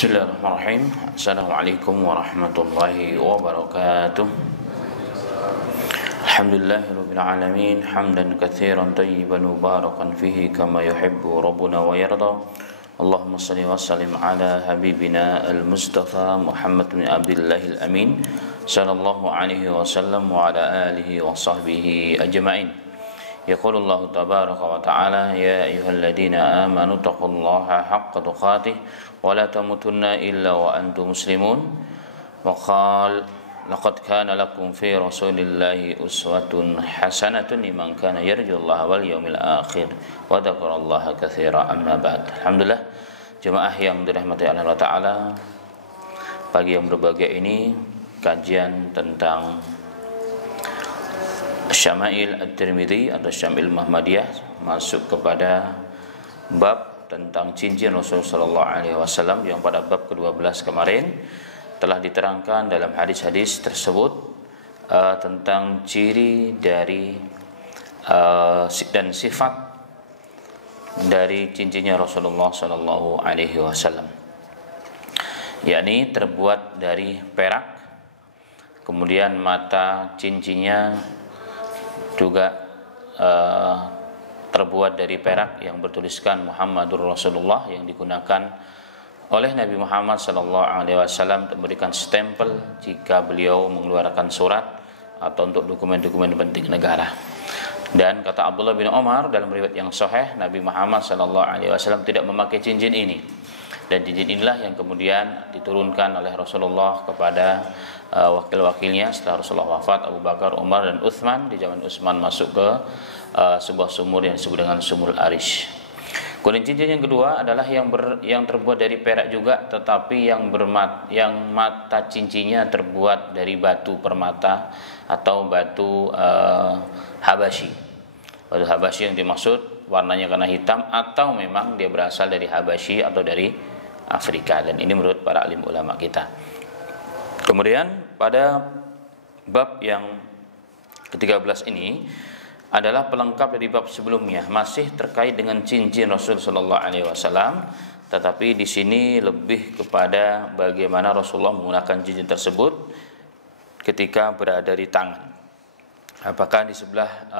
Bismillahirrahmanirrahim. Assalamualaikum warahmatullahi wabarakatuh. Alhamdulillahirabbil alamin, hamdan katsiran tayyiban mubarakan fihi kama yuhibbu rabbuna wa yarda. Allahumma shalli wa sallim ala habibina al-Mustafa Muhammad bin Abdillahil Amin sallallahu alaihi wasallam wa ala alihi wa sahbihi ajma'in. Yaqulullahu tabaraka wa ta'ala, ya ayyuhalladzina amanu taqullaha haqqa tuqatih wa la tamutunna illa wa antum muslimun. Wa qala laqad kana lakum fi rasulillahi uswatun hasanatun liman kana yarjullaha wal yawmil akhir wa dzakarallaha katsiran. Amma ba'd. Alhamdulillah, jemaah yang dirahmati Allah Ta'ala, pagi yang berbahagia ini kajian tentang Syama'il At-Tirmidzi atau Syama'il Muhammadiyah masuk kepada bab tentang cincin Rasulullah sallallahu alaihi wasallam yang pada bab ke-12 kemarin telah diterangkan dalam hadis-hadis tersebut tentang ciri dari dan sifat dari cincinnya Rasulullah sallallahu alaihi wasallam, yakni terbuat dari perak, kemudian mata cincinnya juga terbuat dari perak yang bertuliskan Muhammadur Rasulullah, yang digunakan oleh Nabi Muhammad sallallahu alaihi wasallam untuk memberikan stempel jika beliau mengeluarkan surat atau untuk dokumen-dokumen penting negara. Dan kata Abdullah bin Umar dalam riwayat yang sahih, Nabi Muhammad sallallahu alaihi wasallam tidak memakai cincin ini. Dan cincin inilah yang kemudian diturunkan oleh Rasulullah kepada wakil-wakilnya setelah Rasulullah wafat, Abu Bakar, Umar, dan Utsman. Di zaman Utsman masuk ke sebuah sumur yang disebut dengan Sumur Arish. Kemudian cincin yang kedua adalah yang terbuat dari perak juga, tetapi yang mata cincinnya terbuat dari batu permata atau batu Habasyi. Batu Habasyi yang dimaksud warnanya karena hitam atau memang dia berasal dari Habasyi atau dari Afrika, dan ini menurut para alim ulama kita. Kemudian pada bab yang ke-13 ini adalah pelengkap dari bab sebelumnya, masih terkait dengan cincin Rasul sallallahu alaihi wasallam, tetapi di sini lebih kepada bagaimana Rasulullah menggunakan cincin tersebut ketika berada di tangan. Apakah di sebelah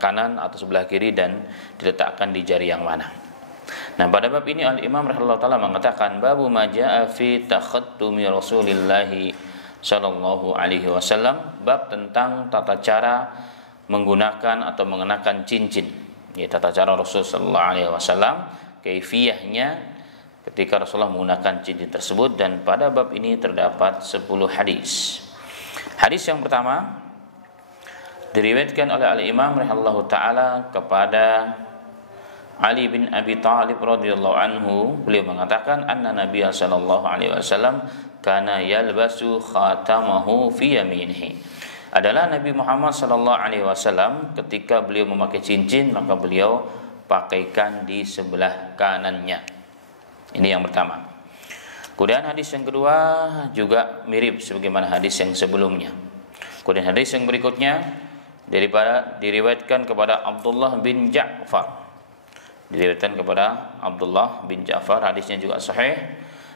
kanan atau sebelah kiri dan diletakkan di jari yang mana. Nah, pada bab ini Al-Imam rahimahullah ta'ala mengatakan babu ma jaa fi takhattumi Rasulillahi sallallahu alaihi wasallam, bab tentang tata cara menggunakan atau mengenakan cincin. Ya, tata cara Rasul sallallahu alaihi wasallam, kaifiyahnya ketika Rasulullah menggunakan cincin tersebut, dan pada bab ini terdapat 10 hadis. Hadis yang pertama diriwayatkan oleh Al-Imam rahimahullah ta'ala kepada Ali bin Abi Thalib radhiyallahu anhu, beliau mengatakan anna Nabiy sallallahu alaihi wasallam kana yalbasu khatamahu fi yaminihi. Adalah Nabi Muhammad sallallahu alaihi wasallam ketika beliau memakai cincin, maka beliau pakaikan di sebelah kanannya. Ini yang pertama. Kemudian hadis yang kedua juga mirip sebagaimana hadis yang sebelumnya. Kemudian hadis yang berikutnya diriwayatkan kepada Abdullah bin Ja'far. Diriwayatkan kepada Abdullah bin Ja'far, hadisnya juga sahih.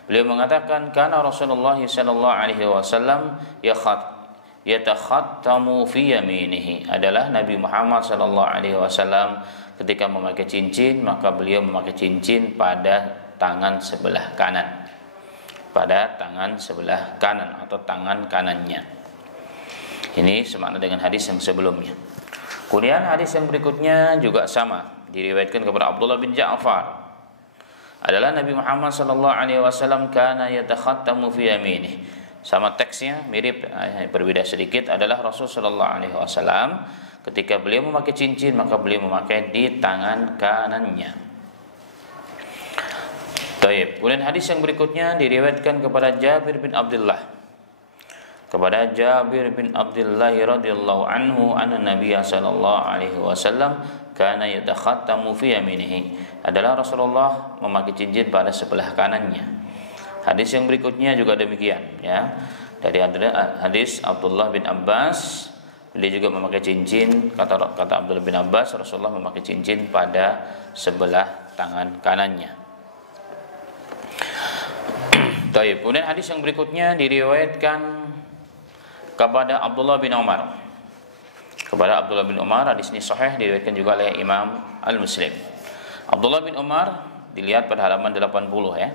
Beliau mengatakan kana Rasulullah sallallahu alaihi wasallam yatakhattamu fi yaminihi. Adalah Nabi Muhammad sallallahu alaihi wasallam ketika memakai cincin, maka beliau memakai cincin pada tangan sebelah kanan. Pada tangan sebelah kanan atau tangan kanannya. Ini semakna dengan hadis yang sebelumnya. Kemudian hadis yang berikutnya juga sama, diriwayatkan kepada Abdullah bin Ja'far. Adalah Nabi Muhammad sallallahu alaihi wasallam kana yatakhattamu fi yaminih. Sama teksnya mirip, berbeda sedikit. Adalah Rasul sallallahu alaihi wasallam ketika beliau memakai cincin, maka beliau memakai di tangan kanannya. Baik. Kemudian hadis yang berikutnya diriwayatkan kepada Jabir bin Abdullah. Kepada Jabir bin Abdullah radhiyallahu anhu anna Nabiy sallallahu alaihi wasallam kana yatakhattamu fi yaminihi. Adalah Rasulullah memakai cincin pada sebelah kanannya. Hadis yang berikutnya juga demikian, ya. Dari hadis Abdullah bin Abbas, beliau juga memakai cincin. Kata Abdullah bin Abbas, Rasulullah memakai cincin pada sebelah tangan kanannya. Baik, kemudian hadis yang berikutnya diriwayatkan kepada Abdullah bin Umar. Kepada Abdullah bin Umar, hadis ini sahih, diriwayatkan juga oleh Imam Al-Muslim. Abdullah bin Umar, dilihat pada halaman 80 ya.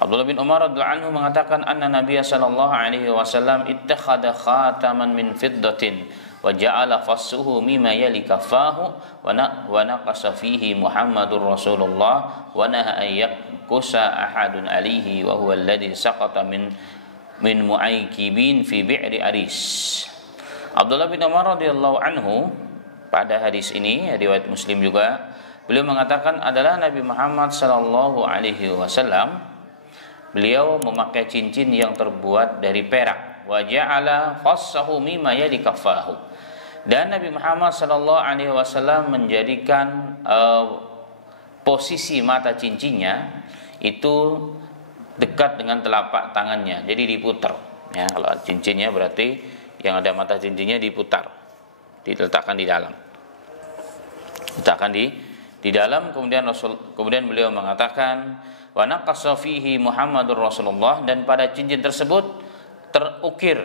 Abdullah bin Umar radhiyallahu anhu mengatakan anna Nabiy sallallahu alaihi wasallam ittakhadha khataman min fiddatin wa ja'ala fassuhu mimma yali kafahu wa naqasa fihi Muhammadur Rasulullah wa naha an yakusa ahadun alihi wa huwa alladhi saqata min mu'aykibin fi bi'ri aris. Abdullah bin Umar radhiyallahu anhu pada hadis ini riwayat Muslim juga, beliau mengatakan adalah Nabi Muhammad sallallahu alaihi wasallam, beliau memakai cincin yang terbuat dari perak, wa ja'ala fassahu mimma yali kaffahu, dan Nabi Muhammad sallallahu alaihi wasallam menjadikan posisi mata cincinnya itu dekat dengan telapak tangannya, jadi diputar ya. Kalau cincinnya berarti yang ada mata cincinnya diputar, diletakkan di dalam, letakkan di dalam. Kemudian beliau mengatakan wa naqasa fihi Muhammadur Rasulullah, dan pada cincin tersebut terukir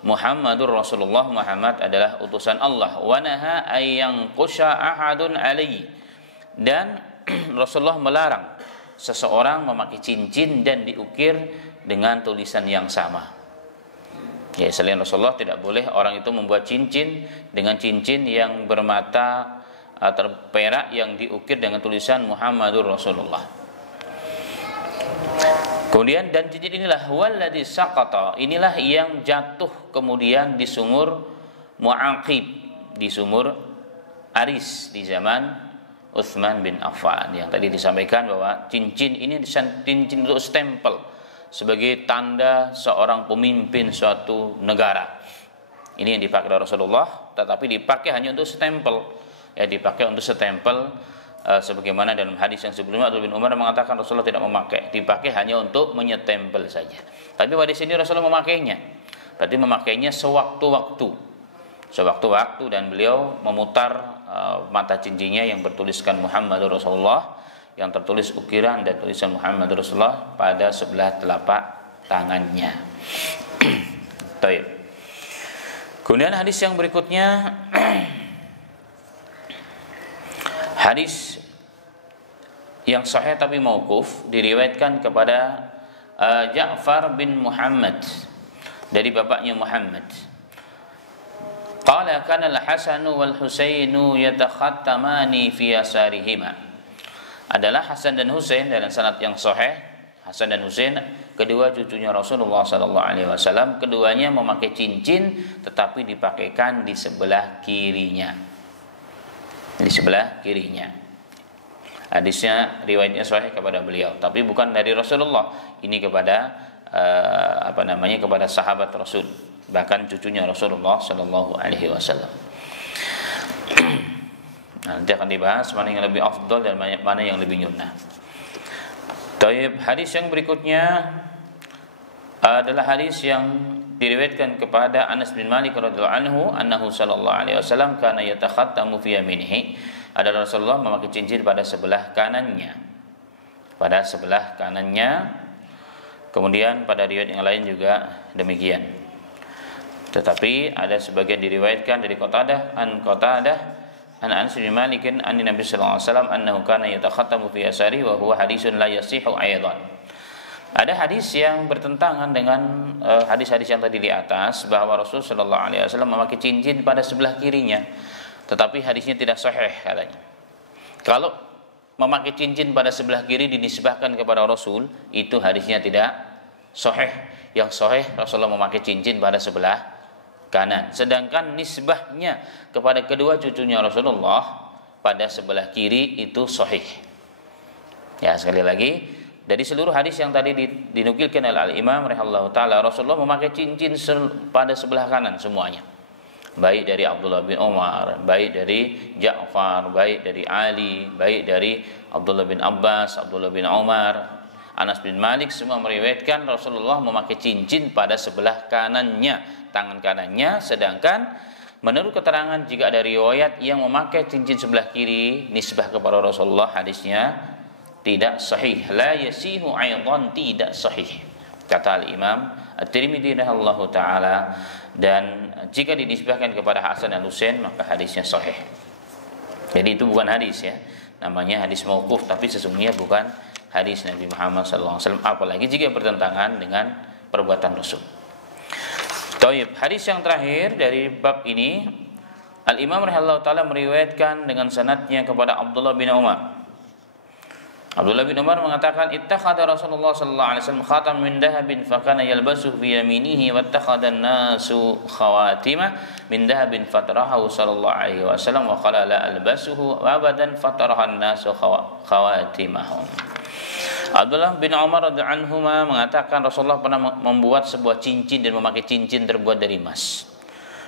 Muhammadur Rasulullah, Muhammad adalah utusan Allah. Wa naha ayyang qusha ahadun alaihi, dan Rasulullah melarang seseorang memakai cincin dan diukir dengan tulisan yang sama. Ya, selain Rasulullah tidak boleh orang itu membuat cincin dengan cincin yang bermata perak yang diukir dengan tulisan Muhammadur Rasulullah. Kemudian dan cincin inilah walladzi saqata, inilah yang jatuh kemudian di sumur Mu'aqib, di sumur Aris di zaman Utsman bin Affan, yang tadi disampaikan bahwa cincin ini cincin untuk stempel sebagai tanda seorang pemimpin suatu negara. Ini yang dipakai oleh Rasulullah, tetapi dipakai hanya untuk stempel. Ya, dipakai untuk stempel sebagaimana dalam hadis yang sebelumnya Abdullah bin Umar mengatakan Rasulullah tidak memakai, dipakai hanya untuk menyetempel saja. Tapi pada sini Rasulullah memakainya. Berarti memakainya sewaktu-waktu, dan beliau memutar mata cincinnya yang bertuliskan Muhammadur Rasulullah, yang tertulis ukiran dan tulisan Muhammadur Rasulullah pada sebelah telapak tangannya. Baik. Kemudian hadis yang berikutnya hadis yang sahih tapi mauquf, diriwayatkan kepada Ja'far bin Muhammad dari bapaknya Muhammad. Qala kana al-Hasan wal Husainu yatakhattamani fi yasarihima. Adalah Hasan dan Husain dalam sanad yang sahih. Hasan dan Husain kedua cucunya Rasulullah sallallahu alaihi wasallam, keduanya memakai cincin tetapi dipakaikan di sebelah kirinya. Di sebelah kirinya. Hadisnya riwayatnya sahih kepada beliau, tapi bukan dari Rasulullah. Ini kepada kepada sahabat Rasul, bahkan cucunya Rasulullah sallallahu alaihi wasallam. Nanti akan dibahas mana yang lebih afdal dan mana yang lebih nyunnah. Taib, hadis yang berikutnya adalah hadis yang diriwayatkan kepada Anas bin Malik radhiyallahu anhu annahu sallallahu alaihi wasallam kana yatakhattamu fi yaminihi, adalah Rasulullah memakai cincin pada sebelah kanannya. Kemudian pada riwayat yang lain juga demikian. Tetapi ada sebagian diriwayatkan dari Qatadah an Anas bin Malik an Nabi sallallahu alaihi wasallam annahu kana yatakhattamu fi yasari wa huwa hadisun la yasihu aidan. Ada hadis yang bertentangan dengan hadis-hadis yang tadi di atas, bahwa Rasul sallallahu alaihi wasallam memakai cincin pada sebelah kirinya, tetapi hadisnya tidak sahih katanya. Kalau memakai cincin pada sebelah kiri dinisbahkan kepada Rasul, itu hadisnya tidak sahih. Yang sahih Rasulullah memakai cincin pada sebelah kanan. Sedangkan nisbahnya kepada kedua cucunya Rasulullah pada sebelah kiri itu sahih. Ya, sekali lagi, dari seluruh hadis yang tadi dinukilkan oleh Al-Imam rahimahullahu taala, Rasulullah memakai cincin pada sebelah kanan semuanya. Baik dari Abdullah bin Umar, baik dari Ja'far, baik dari Ali, baik dari Abdullah bin Abbas, Abdullah bin Umar, Anas bin Malik, semua meriwayatkan Rasulullah memakai cincin pada sebelah kanannya, tangan kanannya. Sedangkan menurut keterangan jika ada riwayat yang memakai cincin sebelah kiri nisbah kepada Rasulullah, hadisnya tidak sahih. La yasihu aidan, tidak sahih. Kata Al-Imam At-Tirmidzi rahimahullahu taala, dan jika dinisbahkan kepada Hasan dan Husain maka hadisnya sahih. Jadi itu bukan hadis ya. Namanya hadis mauquf tapi sesungguhnya bukan hadis Nabi Muhammad SAW, apalagi jika bertentangan dengan perbuatan Rasul. Taib, hadis yang terakhir dari bab ini, Al-Imam rahimahullah ta'ala meriwayatkan dengan sanadnya kepada Abdullah bin Umar. Abdullah bin Umar mengatakan, ittakhadha Rasulullah sallallahu alaihi wasallam khatam min dahabin fakana yalbasuhu fi yaminihi wattakhadha an-nasu khawatima min dahabin fatrahahu sallallahu alaihi wasallam wa qala la albasuhu abadan fataraha an-nasu khawatimahum. Abdullah bin Umar radhiyallahu anhuma mengatakan Rasulullah pernah membuat sebuah cincin dan memakai cincin terbuat dari emas.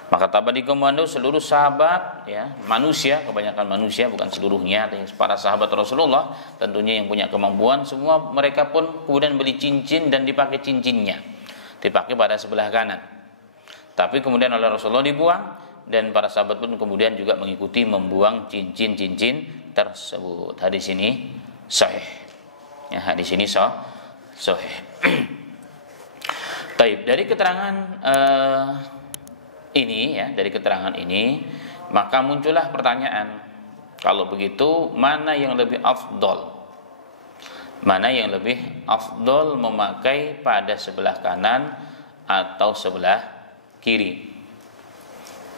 Maka tabadi komando seluruh sahabat ya, manusia, kebanyakan manusia bukan seluruhnya, para sahabat Rasulullah tentunya yang punya kemampuan, semua mereka pun kemudian beli cincin dan dipakai cincinnya, dipakai pada sebelah kanan. Tapi kemudian oleh Rasulullah dibuang dan para sahabat pun kemudian juga mengikuti membuang cincin-cincin tersebut. Hadis ini sahih. Ya, hadis ini sahih. Taib, dari keterangan dari keterangan ini maka muncullah pertanyaan, kalau begitu mana yang lebih afdol? Mana yang lebih afdol memakai pada sebelah kanan atau sebelah kiri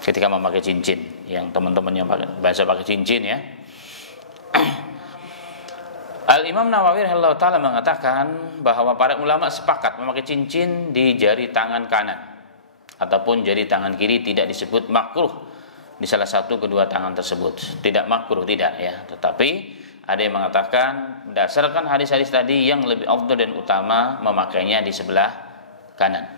ketika memakai cincin? Yang teman-teman yang biasa pakai cincin ya. Al-Imam Nawawi rahimahullah ta'ala mengatakan bahwa para ulama sepakat memakai cincin di jari tangan kanan ataupun jari tangan kiri tidak disebut makruh di salah satu kedua tangan tersebut. Tidak makruh, tidak ya. Tetapi ada yang mengatakan berdasarkan hadis-hadis tadi yang lebih afdal dan utama memakainya di sebelah kanan.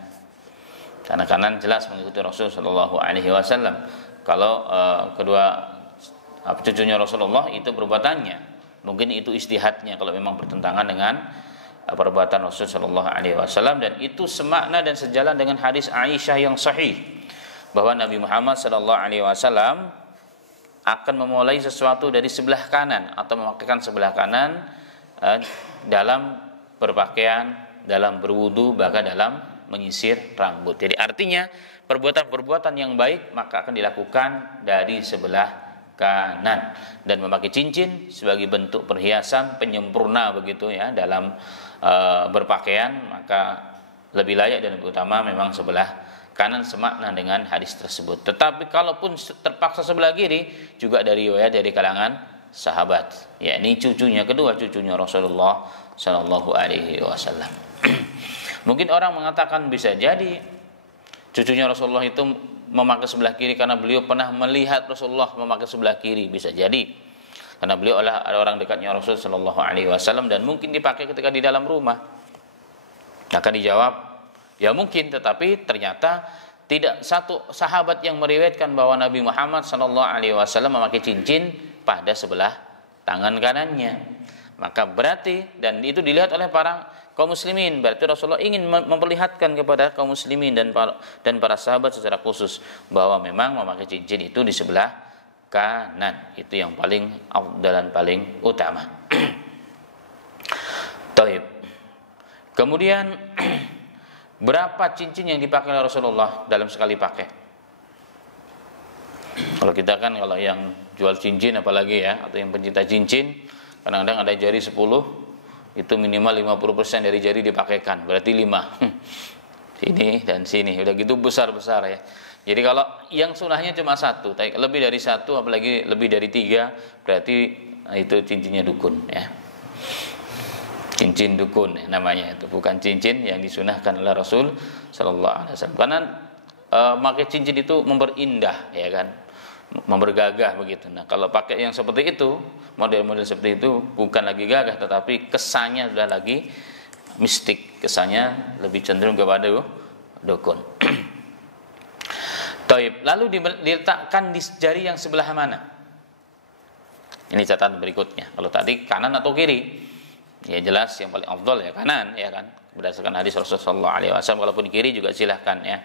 Karena kanan jelas mengikuti Rasul sallallahu alaihi wasallam. Kalau kedua cucunya Rasulullah itu perbuatannya, mungkin itu ijtihadnya kalau memang bertentangan dengan perbuatan Rasul sallallahu alaihi wasallam, dan itu semakna dan sejalan dengan hadis Aisyah yang sahih bahwa Nabi Muhammad sallallahu alaihi wasallam akan memulai sesuatu dari sebelah kanan atau memakaikan sebelah kanan dalam berpakaian, dalam berwudu, bahkan dalam menyisir rambut. Jadi artinya perbuatan-perbuatan yang baik maka akan dilakukan dari sebelah kanan, dan memakai cincin sebagai bentuk perhiasan penyempurna begitu ya dalam berpakaian maka lebih layak dan lebih utama memang sebelah kanan semakna dengan hadis tersebut. Tetapi kalaupun terpaksa sebelah kiri juga dari riwayat dari kalangan sahabat, yakni cucunya kedua cucunya Rasulullah sallallahu alaihi wasallam. Mungkin orang mengatakan bisa jadi cucunya Rasulullah itu memakai sebelah kiri karena beliau pernah melihat Rasulullah memakai sebelah kiri, bisa jadi karena beliau adalah orang dekatnya Rasul sallallahu alaihi wasallam dan mungkin dipakai ketika di dalam rumah. Akan dijawab, ya mungkin, tetapi ternyata tidak satu sahabat yang meriwayatkan bahwa Nabi Muhammad sallallahu alaihi wasallam memakai cincin pada sebelah tangan kanannya. Maka berarti, dan itu dilihat oleh para kaum muslimin, berarti Rasulullah ingin memperlihatkan kepada kaum muslimin dan para sahabat secara khusus bahwa memang memakai cincin itu di sebelah kanan, itu yang paling afdal dan paling utama. Taib. Kemudian berapa cincin yang dipakai oleh Rasulullah dalam sekali pakai? Kalau kita kan kalau yang jual cincin apalagi ya, atau yang pencinta cincin, kadang-kadang ada jari 10, itu minimal 50% dari jari dipakaikan, berarti 5. Sini dan sini, udah gitu besar-besar ya. Jadi kalau yang sunnahnya cuma 1, lebih dari 1, apalagi lebih dari 3, berarti itu cincinnya dukun ya. Cincin dukun ya, namanya itu, bukan cincin yang disunahkan oleh Rasul sallallahu alaihi wasallam. Karena pakai cincin itu memperindah ya kan, membergagah begitu. Nah, kalau pakai yang seperti itu, model-model seperti itu bukan lagi gagah, tetapi kesannya sudah lagi mistik, kesannya lebih cenderung kepada dukun. Taib. Lalu diletakkan di jari yang sebelah mana? Ini catatan berikutnya. Kalau tadi kanan atau kiri, ya jelas yang paling afdal ya kanan ya kan, berdasarkan hadis Rasulullah SAW. Walaupun kiri juga silahkan ya,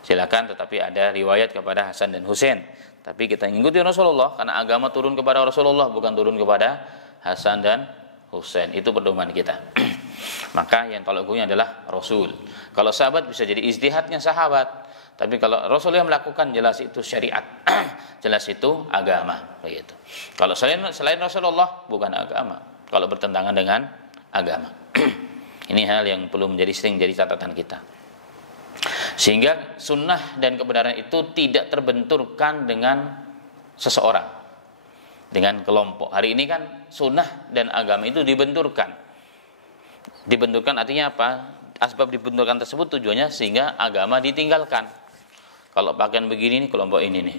silakan, tetapi ada riwayat kepada Hasan dan Husain. Tapi kita mengikuti Rasulullah karena agama turun kepada Rasulullah, bukan turun kepada Hasan dan Husain. Itu pedoman kita. Maka yang tolak ukurnya adalah Rasul. Kalau sahabat bisa jadi ijtihadnya sahabat. Tapi kalau Rasul yang melakukan, jelas itu syariat. Jelas itu agama, begitu. Kalau selain Rasulullah bukan agama. Kalau bertentangan dengan agama. Ini hal yang perlu sering jadi catatan kita. Sehingga sunnah dan kebenaran itu tidak terbenturkan dengan seseorang, dengan kelompok. Hari ini kan sunnah dan agama itu dibenturkan. Dibenturkan artinya apa? Asbab dibenturkan tersebut tujuannya sehingga agama ditinggalkan. Kalau pakaian begini nih, kelompok ini nih,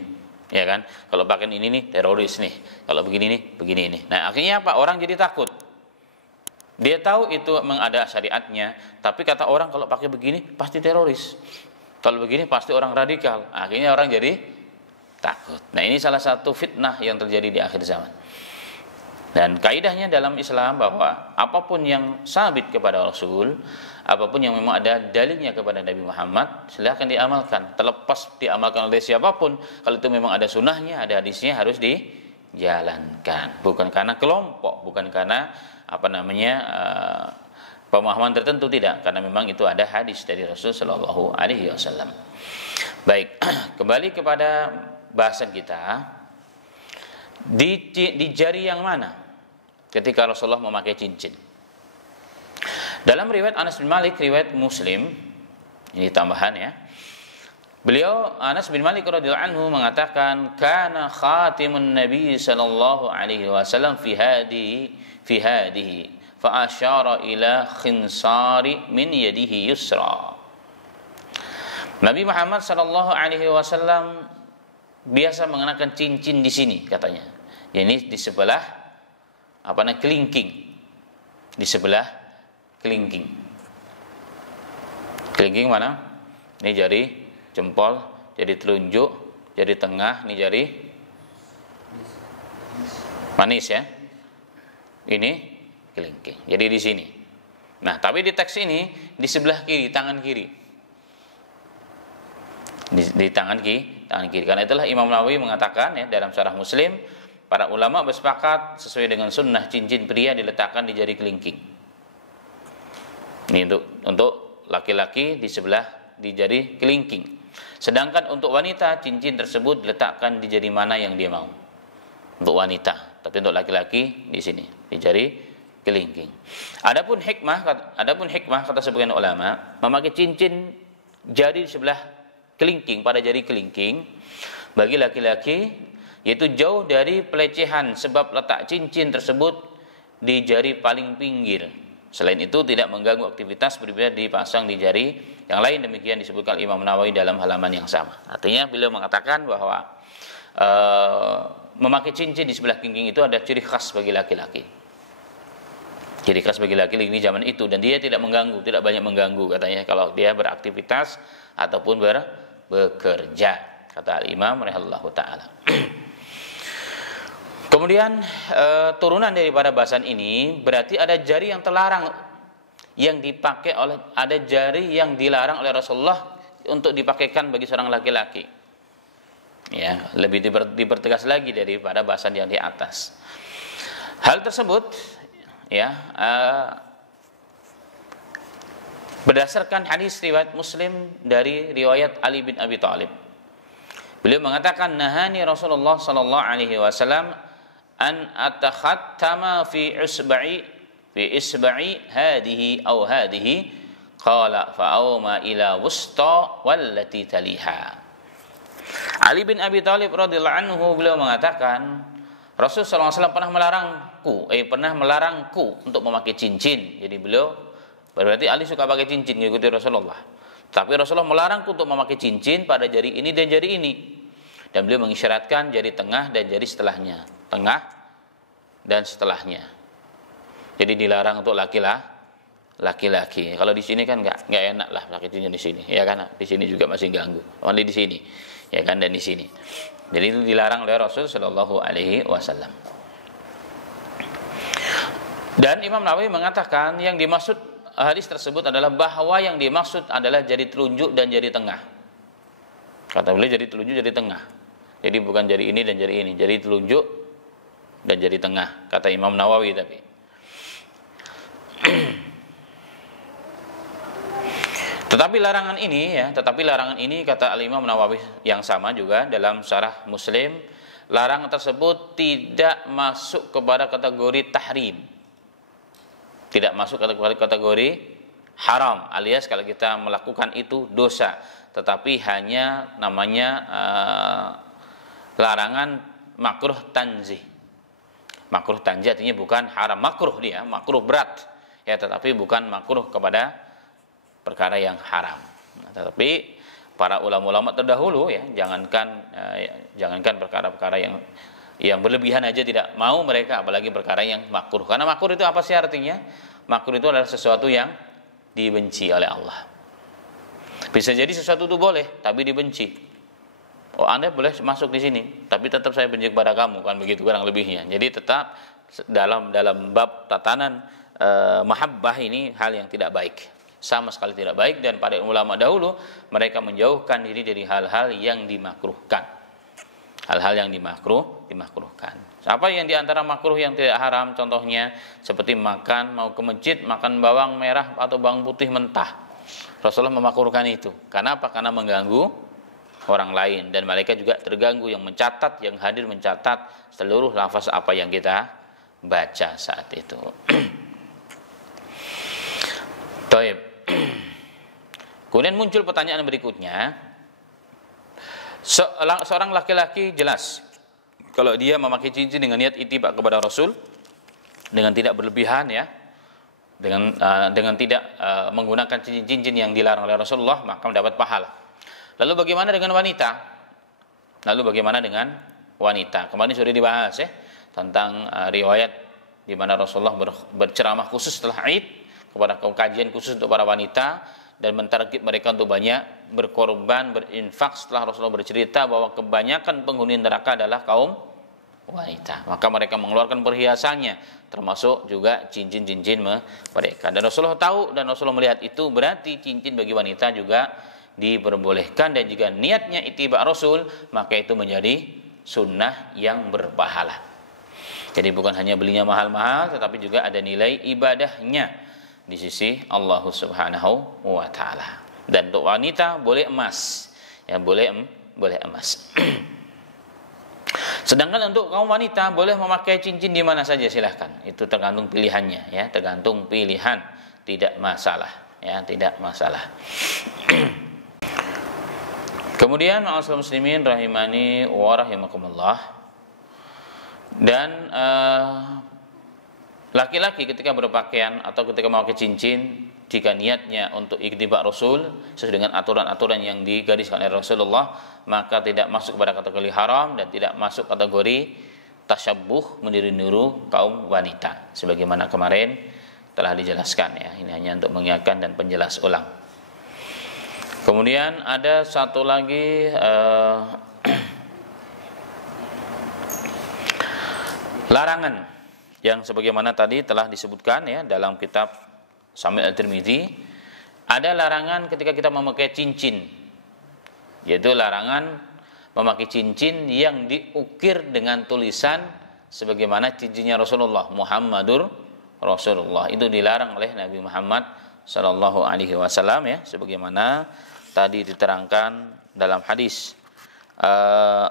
ya kan? Kalau pakaian ini nih, teroris nih. Kalau begini nih, begini nih. Nah, akhirnya apa? Orang jadi takut. Dia tahu itu memang ada syariatnya, tapi kata orang kalau pakai begini pasti teroris. Kalau begini pasti orang radikal. Akhirnya orang jadi takut. Nah, ini salah satu fitnah yang terjadi di akhir zaman. Dan kaidahnya dalam Islam bahwa apapun yang sabit kepada Rasul, apapun yang memang ada dalilnya kepada Nabi Muhammad, silakan diamalkan. Terlepas diamalkan oleh siapapun, kalau itu memang ada sunnahnya, ada hadisnya, harus dijalankan. Bukan karena kelompok, bukan karena pemahaman tertentu, tidak, karena memang itu ada hadis dari Rasul Shallallahu Alaihi Wasallam. Baik, kembali kepada bahasan kita. Di jari yang mana ketika Rasulullah memakai cincin? Dalam riwayat Anas bin Malik, riwayat Muslim, ini tambahan ya. Beliau Anas bin Malik radhiyallahu anhu mengatakan, kana khatimun Nabi sallallahu alaihi wasallam fi hadihi fa asyara ila khinsari min yadihi yusra. Nabi Muhammad sallallahu alaihi wasallam biasa mengenakan cincin di sini katanya. Ini di sebelah kelingking. Di sebelah kelingking. Kelingking mana? Ini jari jempol, jari telunjuk, jari tengah, ini jari manis ya. Ini kelingking. Jadi di sini. Nah, tapi di teks ini di sebelah kiri, tangan kiri. Di tangan kiri. Karena itulah Imam Nawawi mengatakan ya dalam Syarah Muslim, para ulama bersepakat sesuai dengan sunnah cincin pria diletakkan di jari kelingking. Ini untuk laki-laki di jari kelingking. Sedangkan untuk wanita cincin tersebut diletakkan di jari mana yang dia mau. Untuk wanita, tapi untuk laki-laki di sini, di jari kelingking. Adapun hikmah kata sebagian ulama, memakai cincin jari di sebelah kelingking, pada jari kelingking bagi laki-laki, yaitu jauh dari pelecehan, sebab letak cincin tersebut di jari paling pinggir. Selain itu tidak mengganggu aktivitas beribadah dipasang di jari yang lain. Demikian disebutkan Imam Nawawi dalam halaman yang sama. Artinya beliau mengatakan bahwa memakai cincin di sebelah kelingking itu ada ciri khas bagi laki-laki. Ciri khas bagi laki-laki di zaman itu, dan dia tidak mengganggu, tidak banyak mengganggu katanya kalau dia beraktivitas ataupun bekerja, kata Al-Imam rahimahullahu taala. Kemudian turunan daripada bahasan ini berarti ada jari yang terlarang yang dipakai ada jari yang dilarang oleh Rasulullah untuk dipakaikan bagi seorang laki-laki. Ya, lebih dipertegas lagi daripada bahasan yang di atas. Hal tersebut ya berdasarkan hadis riwayat Muslim dari riwayat Ali bin Abi Thalib. Beliau mengatakan, nahani Rasulullah sallallahu alaihi wasallam an atakhattama fi isba'i hadihi aw hadihi, qala fa awma ila wusta wallati taliha. Ali bin Abi Thalib radhiyallahu anhu beliau mengatakan, Rasul sallallahu alaihi wasallam pernah melarangku untuk memakai cincin. Jadi beliau berarti Ali suka pakai cincin mengikuti Rasulullah. Tapi Rasulullah melarangku untuk memakai cincin pada jari ini dan jari ini. Dan beliau mengisyaratkan jari tengah dan jari setelahnya. Tengah dan setelahnya. Jadi dilarang untuk laki-laki. Kalau di sini kan enggak enak lah pakai cincin di sini. Ya kan? Di sini juga masih ganggu. Only di sini. Ya kan, dan di sini. Jadi itu dilarang oleh Rasul sallallahu alaihi wasallam. Dan Imam Nawawi mengatakan yang dimaksud hadis tersebut adalah bahwa yang dimaksud adalah jari telunjuk dan jari tengah. Kata beliau jari telunjuk, jari tengah. Jadi bukan jari ini dan jari ini, jari telunjuk dan jari tengah, kata Imam Nawawi. Tapi Tetapi larangan ini kata Al-Imam Nawawi yang sama juga dalam Syarah Muslim, larangan tersebut tidak masuk kepada kategori tahrim. Tidak masuk kategori haram, alias kalau kita melakukan itu dosa, tetapi hanya namanya larangan makruh tanzih. Makruh tanzih artinya bukan haram, makruh dia, makruh berat ya, tetapi bukan makruh kepada perkara yang haram. Tetapi para ulama-ulama terdahulu ya, jangankan perkara-perkara yang berlebihan aja tidak mau mereka, apalagi perkara yang makruh. Karena makruh itu apa sih artinya? Makruh itu adalah sesuatu yang dibenci oleh Allah. Bisa jadi sesuatu itu boleh tapi dibenci. Oh, Anda boleh masuk di sini, tapi tetap saya benci kepada kamu, kan begitu kurang lebihnya. Jadi tetap dalam bab tatanan mahabbah ini hal yang tidak baik, sama sekali tidak baik. Dan para ulama dahulu mereka menjauhkan diri dari hal-hal yang dimakruhkan, hal-hal yang dimakruhkan. Apa yang diantara makruh yang tidak haram? Contohnya seperti mau ke masjid makan bawang merah atau bawang putih mentah. Rasulullah memakruhkan itu. Karena apa? Karena mengganggu orang lain, dan mereka juga terganggu, yang mencatat, yang hadir mencatat seluruh lafaz apa yang kita baca saat itu. Baik. Kemudian muncul pertanyaan berikutnya. Seorang laki-laki jelas kalau dia memakai cincin dengan niat ittiba kepada Rasul, dengan tidak berlebihan ya, dengan tidak menggunakan cincin-cincin yang dilarang oleh Rasulullah, maka mendapat pahala. Lalu bagaimana dengan wanita? Kemarin sudah dibahas ya tentang riwayat di mana Rasulullah berceramah khusus setelah Id kepada kajian khusus untuk para wanita, dan mentarget mereka untuk banyak berkorban, berinfak. Setelah Rasulullah bercerita bahwa kebanyakan penghuni neraka adalah kaum wanita, maka mereka mengeluarkan perhiasannya, termasuk juga cincin-cincin mereka. Dan Rasulullah tahu dan Rasulullah melihat itu, berarti cincin bagi wanita juga diperbolehkan, dan jika niatnya ittiba Rasul, maka itu menjadi sunnah yang berpahala. Jadi bukan hanya belinya mahal-mahal, tetapi juga ada nilai ibadahnya di sisi Allah Subhanahu wa taala. Dan untuk wanita boleh emas, ya boleh emas. Sedangkan untuk kaum wanita boleh memakai cincin di mana saja silahkan. Itu tergantung pilihannya ya, tergantung pilihan, tidak masalah ya, tidak masalah. Kemudian ma'asyiral muslimin rahimani wa rahimakumullah, dan laki-laki ketika berpakaian atau ketika memakai cincin, jika niatnya untuk ittiba Rasul sesuai dengan aturan-aturan yang digariskan oleh Rasulullah, maka tidak masuk kepada kategori haram dan tidak masuk kategori tasyabbuh, meniru-niru kaum wanita, sebagaimana kemarin telah dijelaskan ya. Ini hanya untuk mengingatkan dan penjelas ulang. Kemudian ada satu lagi larangan yang sebagaimana tadi telah disebutkan ya dalam kitab Sami' At-Tirmidzi. Ada larangan ketika kita memakai cincin, yaitu larangan memakai cincin yang diukir dengan tulisan sebagaimana cincinnya Rasulullah, Muhammadur Rasulullah. Itu dilarang oleh Nabi Muhammad sallallahu alaihi wasallam ya, sebagaimana tadi diterangkan dalam hadis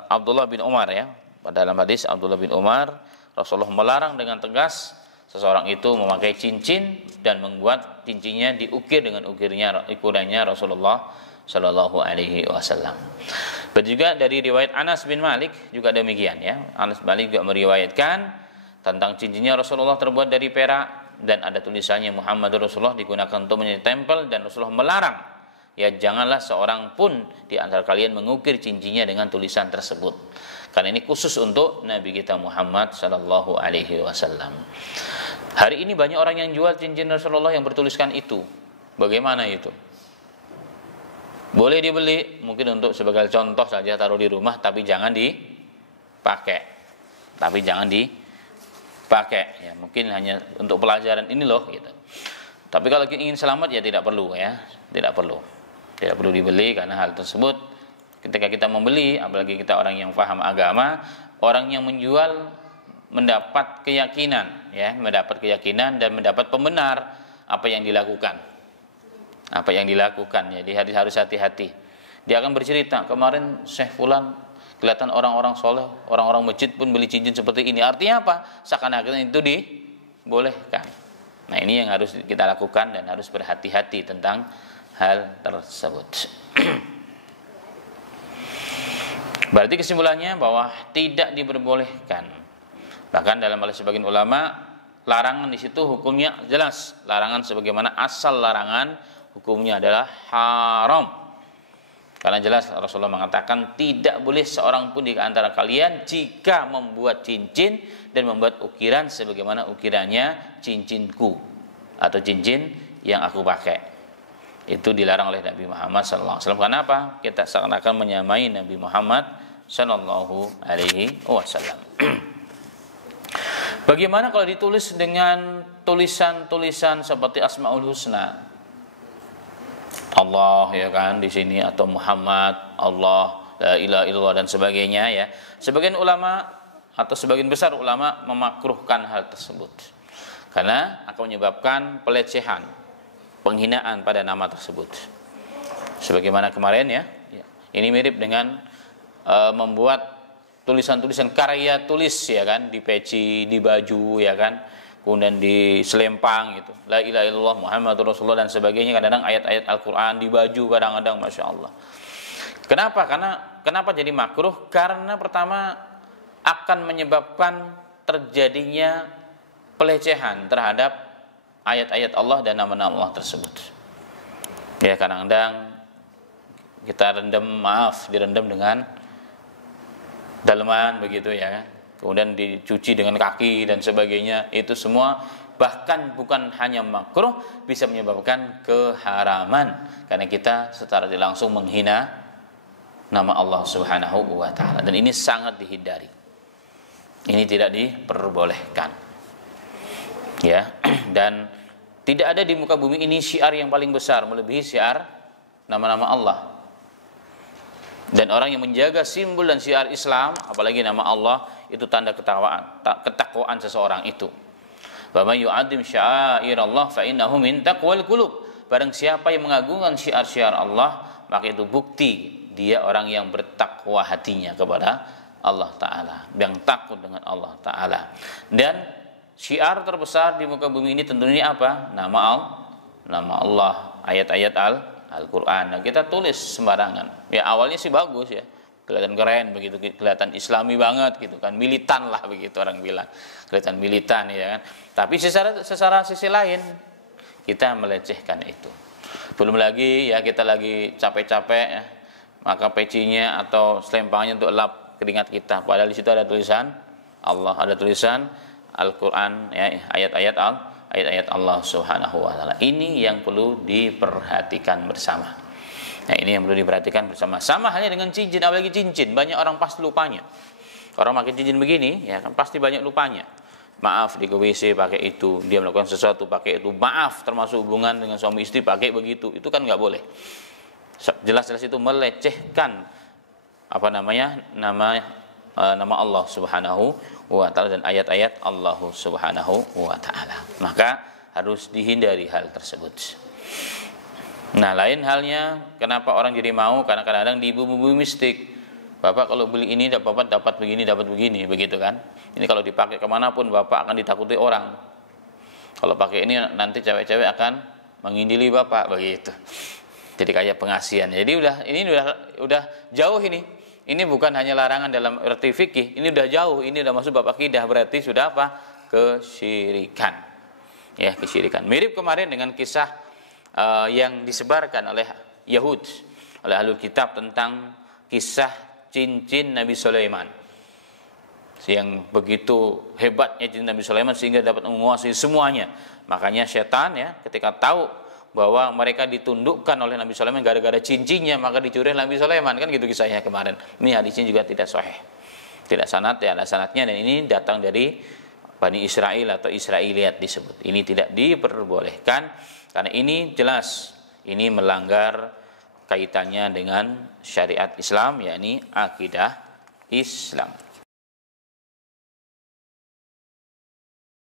Abdullah bin Umar ya. Dalam hadis Abdullah bin Umar, Rasulullah melarang dengan tegas seseorang itu memakai cincin dan membuat cincinnya diukir dengan ukurannya Rasulullah Shallallahu Alaihi Wasallam. Juga dari riwayat Anas bin Malik juga demikian ya. Anas bin Malik juga meriwayatkan tentang cincinnya Rasulullah terbuat dari perak dan ada tulisannya Muhammadur Rasulullah digunakan untuk menyetempel, dan Rasulullah melarang ya, janganlah seorang pun di antara kalian mengukir cincinnya dengan tulisan tersebut. Karena ini khusus untuk Nabi kita Muhammad sallallahu alaihi wasallam. Hari ini banyak orang yang jual cincin Rasulullah yang bertuliskan itu. Bagaimana itu? Boleh dibeli, mungkin untuk sebagai contoh saja taruh di rumah, tapi jangan dipakai. Ya, mungkin hanya untuk pelajaran ini loh gitu. Tapi kalau ingin selamat ya tidak perlu ya, tidak perlu dibeli, karena hal tersebut ketika kita membeli, apalagi kita orang yang paham agama, orang yang menjual mendapat keyakinan, ya, mendapat keyakinan dan mendapat pembenar apa yang dilakukan. Apa yang dilakukan, jadi harus hati-hati. Dia akan bercerita, kemarin Syekh Fulan kelihatan orang-orang soleh, orang-orang masjid pun beli cincin seperti ini. Artinya apa? Seakan-akan itu dibolehkan. Nah, ini yang harus kita lakukan dan harus berhati-hati tentang hal tersebut. Berarti kesimpulannya bahwa tidak diperbolehkan. Bahkan dalam oleh sebagian ulama, larangan di situ hukumnya jelas. Larangan sebagaimana asal larangan hukumnya adalah haram. Karena jelas Rasulullah mengatakan tidak boleh seorang pun di antara kalian jika membuat cincin dan membuat ukiran sebagaimana ukirannya cincinku atau cincin yang aku pakai. Itu dilarang oleh Nabi Muhammad SAW. Kenapa? Kita seakan-akan menyamai Nabi Muhammad SAW. Bagaimana kalau ditulis dengan tulisan-tulisan seperti Asmaul Husna? Allah, ya kan, di sini, atau Muhammad, Allah, la ilaha illallah dan sebagainya, ya. Sebagian ulama atau sebagian besar ulama memakruhkan hal tersebut karena akan menyebabkan pelecehan, penghinaan pada nama tersebut. Sebagaimana kemarin, ya. Ini mirip dengan membuat tulisan-tulisan karya tulis, ya kan, di peci, di baju, ya kan, kemudian di selempang gitu, la ilaha illallah Muhammadur Rasulullah dan sebagainya. Kadang-kadang ayat-ayat Al-Quran di baju, kadang-kadang, masya Allah. Kenapa? Kenapa jadi makruh? Karena pertama akan menyebabkan terjadinya pelecehan terhadap ayat-ayat Allah dan nama-nama Allah tersebut. Ya, kadang-kadang kita direndam dengan daleman begitu, ya kan. Kemudian dicuci dengan kaki dan sebagainya. Itu semua bahkan bukan hanya makruh, bisa menyebabkan keharaman karena kita secara langsung menghina nama Allah Subhanahu wa taala, dan ini sangat dihindari. Ini tidak diperbolehkan. Ya, dan tidak ada di muka bumi ini syiar yang paling besar melebihi syiar nama-nama Allah. Dan orang yang menjaga simbol dan syiar Islam, apalagi nama Allah, itu tanda ketakwaan seseorang itu. Wa may yu'azzim sya'airallah fa innahu min taqwal qulub. Barang siapa yang mengagungkan syiar-syiar Allah, maka itu bukti dia orang yang bertakwa hatinya kepada Allah Ta'ala, yang takut dengan Allah Ta'ala. Dan syiar terbesar di muka bumi ini tentunya apa? Nama Allah, ayat-ayat Al-Quran. Nah, kita tulis sembarangan. Ya, awalnya sih bagus, ya, kelihatan keren begitu, kelihatan Islami banget gitu kan, militan lah begitu orang bilang, kelihatan militan, ya kan. Tapi secara sisi lain kita melecehkan itu. Belum lagi, ya, kita lagi capek-capek, ya, maka pecinya atau selempangnya untuk lap keringat kita, padahal di situ ada tulisan Allah, ada tulisan Al-Quran, ya, ayat-ayat Allah Subhanahu wa taala. Ini yang perlu diperhatikan bersama. Nah, ini yang perlu diperhatikan bersama. Sama halnya dengan cincin, apalagi cincin. Banyak orang pasti lupanya. Orang pakai cincin begini, ya kan, pasti banyak lupanya. Maaf, di WC pakai itu, dia melakukan sesuatu pakai itu. Maaf, termasuk hubungan dengan suami istri pakai begitu. Itu kan nggak boleh. Jelas-jelas itu melecehkan nama Allah Subhanahu wa ta'ala dan ayat-ayat Allah Subhanahu wa ta'ala. Maka harus dihindari hal tersebut. Nah, lain halnya kenapa orang jadi mau, karena kadang-kadang diibu-ibu mistik. Bapak kalau beli ini dapat begini, begitu kan. Ini kalau dipakai kemanapun Bapak akan ditakuti orang. Kalau pakai ini nanti cewek-cewek akan mengindili Bapak, begitu. Jadi kayak pengasihan. Jadi udah jauh ini. Ini bukan hanya larangan dalam arti fikih, ini udah jauh, ini udah masuk bab akidah, berarti sudah apa? Kesyirikan. Ya, kesyirikan. Mirip kemarin dengan kisah yang disebarkan oleh Yahud, oleh Ahlul Kitab, tentang kisah cincin Nabi Sulaiman. Yang begitu hebatnya cincin Nabi Sulaiman sehingga dapat menguasai semuanya. Makanya setan, ya, ketika tahu bahwa mereka ditundukkan oleh Nabi Sulaiman gara-gara cincinnya, maka dicuri Nabi Sulaiman, kan gitu kisahnya kemarin. Ini hadisnya juga tidak sahih, tidak sanad, ya, ada sanadnya, dan ini datang dari Bani Israel atau Israiliyat disebut. Ini tidak diperbolehkan karena ini jelas ini melanggar kaitannya dengan syariat Islam, yakni akidah Islam.